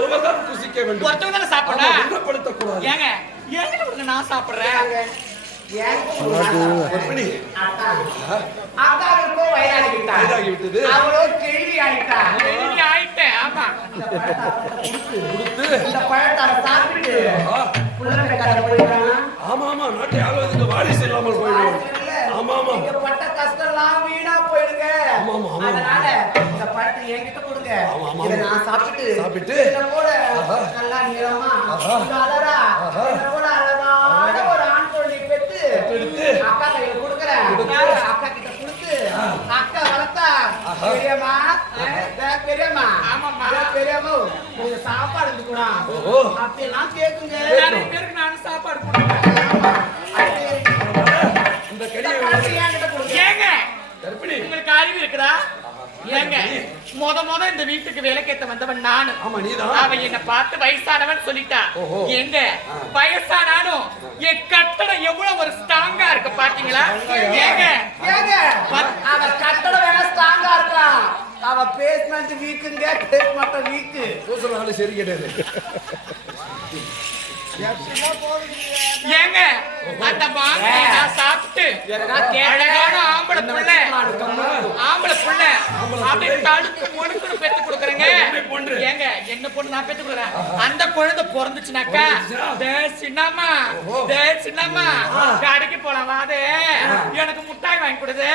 ஒருவர் தான் புசிக்க வேண்டும். ஒருத்தவங்க தானே சாப்பிடணும். குணப்படுத்தக்கூடாது. ஏங்க ஏங்க கொடுங்க நான் சாப்பிடுறேன். அக்காவுக்கும் வயதாகிவிட்டது. அவளோ கேள்வி ஆயிட்டேன். ஆமா கொடுத்து இந்த பழத்தை சாப்பிட்டு போயிடுறான். ஆமா ஆமா நாட்டை ஆளுவதற்கு வாரிசு இல்லாமல் போயிடுவோம். ஆமா ஆமா பட்ட கஷ்டம் எல்லாம் வீணா போயிடுங்க. ஆமா ஆமா ஆமா அதனால இந்த பழத்தை என்கிட்ட கொடுங்க. ஆமா ஆமா இதை நான் சாப்பிட்டு கூட நல்லா நீளமா அழகா கூட அழகான ஒரு ஆண் குழந்தையை பெற்று அக்கா கையில கொடுக்குறேன். அக்கா கிட்ட கொடுத்து அக்கா வளர்த்தா பெரியம்மா பெரியம்மா பெரியம்மா உங்க சாப்பாடு இருந்துக்கூடா அப்படியெல்லாம் கேட்குங்க. நிறைய பேருக்கு நானும் சாப்பாடு கொடுப்பேன். இந்த கடியை ஏங்க உங்களுக்கு அறிவு இருக்குதா? ஏங்க முத இந்த வீட்டுக்கு வேலைக்கேத்த வந்தவன் நானு. அவன் என்ன பார்த்து வயசானவன் சொல்லிட்டா. எங்க வயசானாலும் என் கட்டடம் எவ்வளவு ஒரு ஸ்ட்ராங்கா இருக்கு பாத்தீங்களா? ஏங்க அவ கட்டடம் வேணா ஸ்ட்ராங்கா இருக்கலாம். அவ பேஸ்மெண்ட் வீக்குங்க, பேஸ்மெண்ட் வீக்கு. பூசனால சரி கிடையாது. ஏங்க அந்த மாங்காயை நான் சாப்பிட்டு அழகான ஆம்பளை புள்ள அப்படியே தடுத்து முடுக்குன்னு பெத்து கொடுக்குறேங்க. ஏங்க என்ன பொண்ணு நான் பெத்து கொடுக்குறேன். அந்த குழந்தை பிறந்துச்சுனாக்கா சின்னம்மா கடைக்கு போலாம் வாது, எனக்கு முட்டாய் வாங்கி கொடுது,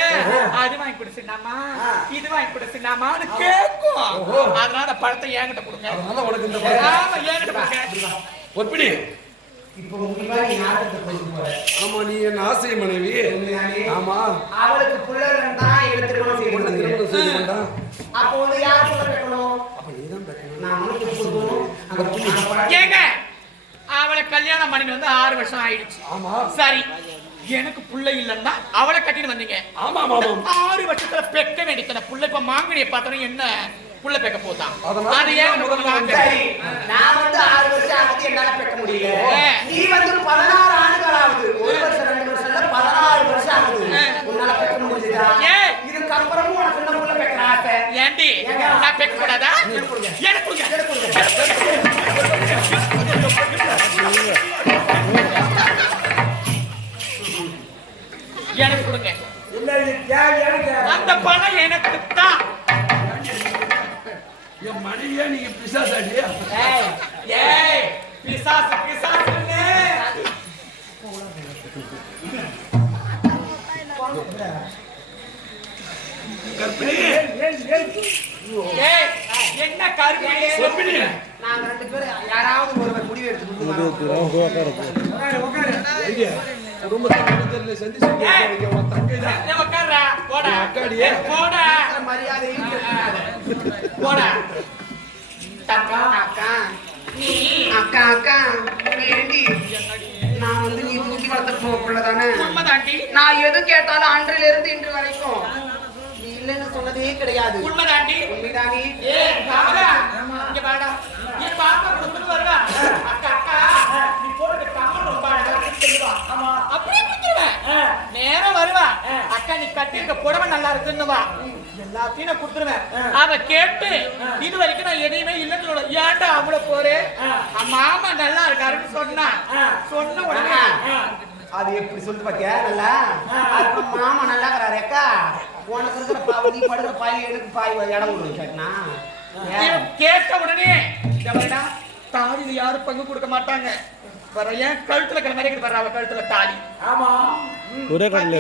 அது வாங்கி கொடு சின்னம்மா, இது வாங்கி கொடு சின்னம்மா கேட்கும். அதனால பழத்தை என்கிட்ட கொடுங்க. ஆமா என்கிட்ட கொடுங்க. ஒப்பிடி இப்போ உங்களுக்கு நீ நாட்டத்தை போய் போற. ஆமா நீ என் ஆசை மனைவி. ஆமா அவளுக்கு புள்ளறண்டா எடுத்துக்கணும் செய்யணும். அப்போ வந்து யார் புள்ள வைக்கணும்? அப்ப நீ தான் வைக்கணும். நான் உனக்கு கொடுக்கணும். அந்த புள்ள ஏங்க அவளை கல்யாணம் பண்ணி வந்து 6 வருஷம் ஆயிடுச்சு. ஆமா சரி எனக்கு புள்ள இல்லன்னா அவளை கட்டிட்டு வந்தீங்க. ஆமா ஆமா 6 வருஷத்துல பெக்க வேண்டியதான புள்ள. இப்ப மாங்கனியை பார்த்தோம் என்ன புள்ள பெக்க போதான். அது ஏன் சரி நான் வந்து 6 வருஷம் ஆகுது என்னால பெக்க முடியல. நீ வந்து 16 ஆண்டுகள் ஆகுது. 1 வருஷம் 2 வருஷம் இல்ல 16 வருஷம் ஆகுது. உன்னால பெக்க முடியுதா? இதுக்கு அப்புறமும் உனக்கு என்ன புள்ள பெக்க ஆசை? ஏண்டி நான் பெக்க கூடாதா? எனக்கு கொடுங்க. எனக்கு கொடுங்க. அந்த பணம் எனக்கு தான். என் மனைவியா நீங்க பிசாசாடியா? பிசாசுங்க. கர்ப்பிணி என்ன கர்ப்பிணி? நாங்க 2 பேரும் யாராவது ஒருவர் முடிவு எடுத்து குடும்பத்தில் சந்திச்சு உன் தங்கை தான் உட்கார்றா. போடா அக்காடியே போடா. மரியாதையும் போடா. அக்கா அக்கா நீ அக்கா அக்கா ஏண்டி நான் வந்து நீ தூக்கி வளர்த்த பிள்ளைதானே? உண்மைதாண்டி. நான் எது கேட்டாலும் அன்றில இருந்து இன்று வரைக்கும் நீ இல்லைன்னு சொன்னதே கிடையாது. உண்மைதாண்டி. உண்மைதானே? இங்க வாடா. நீ பாப்பா கொடுத்துட்டு வருவா. அக்கா அக்கா நீ போட்டு கம்மன் ரொம்ப அழகா சொல்லுவா. ஆமா அப்படியே கொடுத்துருவேன். நேரம் வருவா. அக்கா நீ கட்டிருக்க புடவை நல்லா இருக்குன்னு வா. எல்லாத்தையும் நான் கொடுத்துருவேன். அவ கேட்டு இது வரைக்கும் நான் எதையுமே இல்லைன்னு சொல்ல. ஏன்டா அவ்வளவு போறே? மாமா நல்லா இருக்காருன்னு சொன்ன உடனே அது எப்படி சொல்லிட்டு பாத்தியா? நல்லா மாமா நல்லா இருக்கிறாரு. அக்கா உனக்கு இருக்கிற பாய் நீ படுக்கிற பாய் எனக்கு பாய் இடம் கொடுங்க கேட்டனா? கேட்ட உடனே தாலியில யாரும் பங்கு கொடுக்க மாட்டாங்க. வர ஏன் கழுத்துல கிளம்பி வர அவ கழுத்துல தாலி. ஆமா ஒரே கடல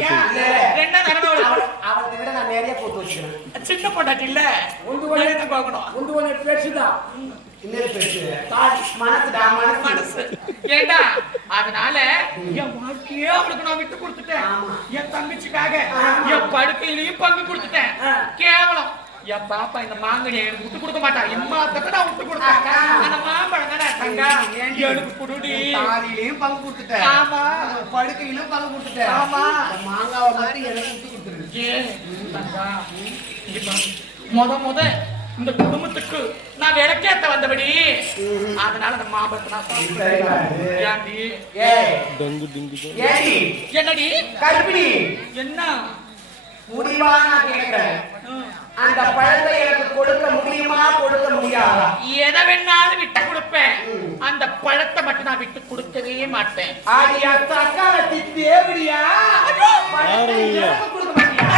அவளை விட நான் நிறைய போட்டு வச்சுக்கிறேன். சின்ன பொண்டாட்டி இல்ல உண்டு போகணும். பேசுதான் மனசு. ஏண்டா அதனால என் வாழ்க்கையே அவளுக்கு நான் விட்டு கொடுத்துட்டேன். என் தங்கச்சிக்காக என் படுக்கையிலையும் பங்கு கொடுத்துட்டேன். கேவலம் என் பாப்பா இந்த மாங்கனி எனக்கு விட்டு கொடுக்க மாட்டா. எம்மாத்தத்தை நான் விட்டு கொடுத்தாங்க. அந்த மாம்பழம் தானே தங்கா எனக்கு குடுடி. தாலியிலையும் பங்கு கொடுத்துட்டேன். ஆமா படுக்கையிலும் பங்கு கொடுத்துட்டேன். ஆமா மாங்காவை மட்டும் எனக்கு விட்டு கொடுத்துருக்கு. தங்கா முத இந்த குடும்பத்துக்கு நான் விளக்கேத்த வந்தபடி அதனால அந்த மாம்பழத்தை நான் என்னடி கர்ப்பிணி என்ன முடிவா நான் கேட்கிறேன். அந்த பழத்தை எனக்கு கொடுக்க முடியுமா கொடுக்க முடியாதா? எதை வேணாலும் விட்டு கொடுப்பேன், அந்த பழத்தை மட்டும் நான் விட்டு கொடுக்கவே மாட்டேன். ஆடியா தக்காளத்தி தேவடியா கொடுக்க மாட்டியா?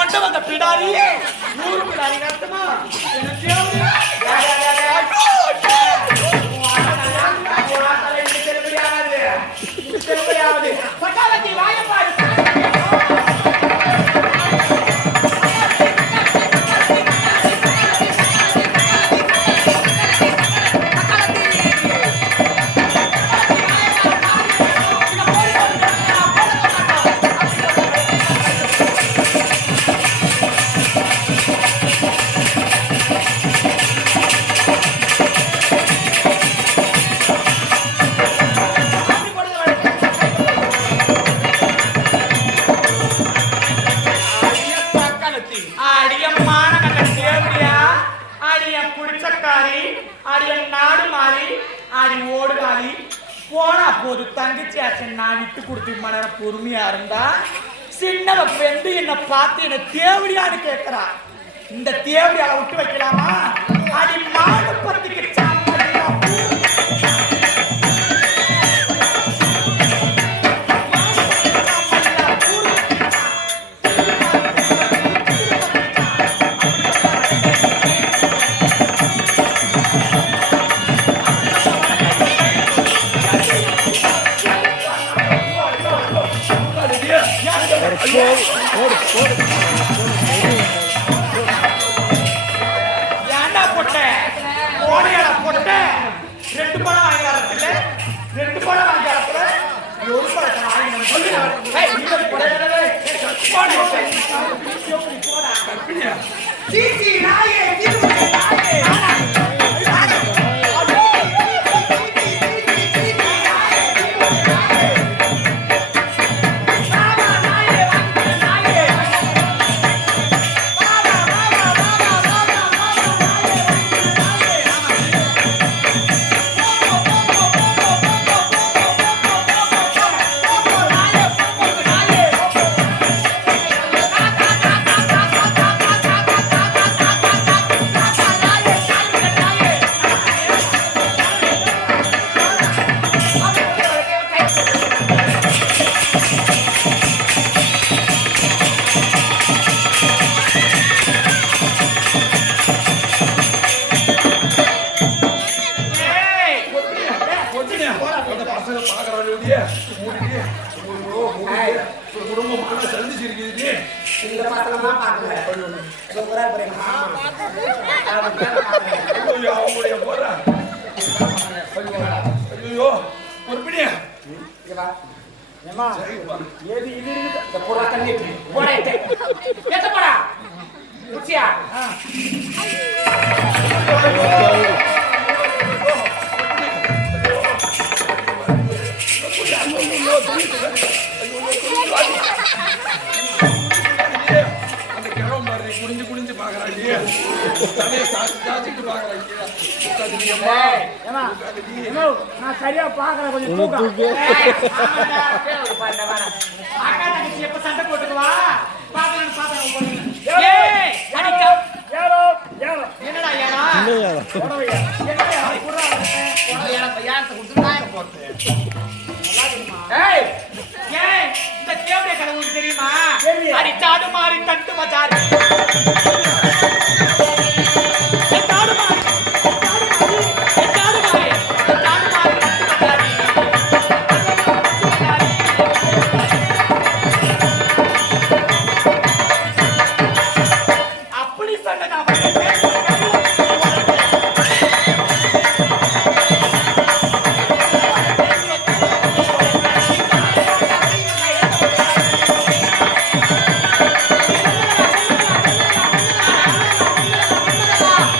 ஒன்றை வந்த பிடாரி 100 பிடாரி நடத்துமா பட்டாளத்தை வாயப்பாடு நான் விட்டு கொடுத்து மன பொறுமையா இருந்தா சின்னவ பெண்டு என்ன பார்த்து என்ன தேவடியான்னு கேட்கிறா. இந்த தேவடியால விட்டு வைக்கலாமா? அடி மாடு பத்திக்கு ஏண்டா போட்ட ஓடியாடா போட்ட 2 பழம் வாங்கி வரத்துல 2 பழம் வாங்கி வரத்துல 1 பழத்தை வாங்கி சொல்லு. ஏய் நீ போடவே போடா கற்பினியா சீச்சி நாயே தீவுடே நாயே குடும்பமான சந்திச்சு இருக்குது. இந்த பசங்கமா பாக்கல சூப்பரா போறீங்க. அவங்களுடைய போற ஐயோ ஒரு பிடியா ஏமா ஏது இது இந்த போறா தண்ணி போடா ஏத்த போடா உச்சியா அந்த கிழவன் பாரு குடிஞ்சு குடிஞ்சு பாக்குறாங்க தலையை சாச்சிட்டு பாக்குறாங்க. நான் சரியா பாக்குறேன் கொஞ்சம் எப்ப சண்டை போட்டுக்குவா என்னடா இந்த தேவைய கடவுளுக்கு தெரியுமா? அடிச்சாடு மாறி தட்டு மச்சாரு